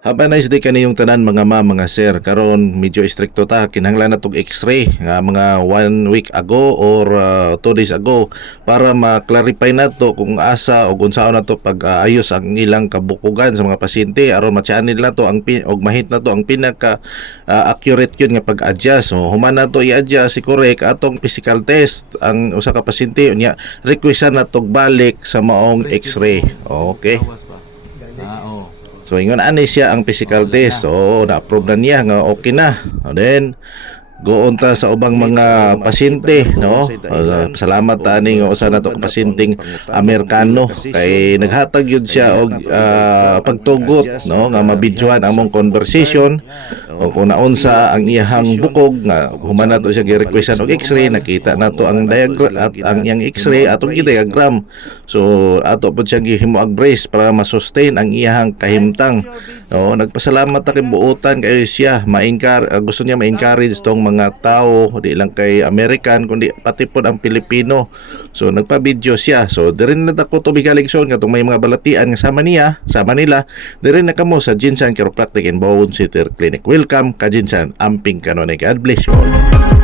Haba nice day kaniyong tanan mga ma, mga sir. Karon medyo istrikto ta, kinahanglan na tog X-ray nga mga 1 week ago or 2 days ago para ma-clarify nato kung asa o kung saan nato pag-ayos ang ilang kabukugan sa mga pasyente aron matyahan nila to ang og mahit na to ang pinaka accurate yun nga pag-adjust. So human nato i-adjust correct atong physical test ang usa ka pasyente unya requestan nato balik sa maong X-ray. Okay. So ingon ani siya ang physical test. So na-approve na niya nga okay na. And then goon ta sa ubang mga pasyente, no? Salamat ta ani nga usa nato ka pasyenteng Amerikano kay naghatag yun siya og pagtugot, no, nga mabidyohan among conversation o kung naunsa ang iyahang bukog nga human nato siya gi-requestan og X-ray, nakita nato ang diagram at ang iyang X-ray atong i-diagram. So ato pod siya gihimuag brace para ma-sustain ang iyahang kahimtang. No, nagpasalamat ta kay buotan kay siya gusto niya ma-encourage tong mga tao di lang kay American kundi pati pod ang Pilipino. So nagpa-video siya. So diri na ako to bigaligson nga may mga balatian nga sama nila diri na kamo sa Jinsan Chiropractic and Bone Center Clinic. Welcome ka Jinsan, amping kanone. God bless you all.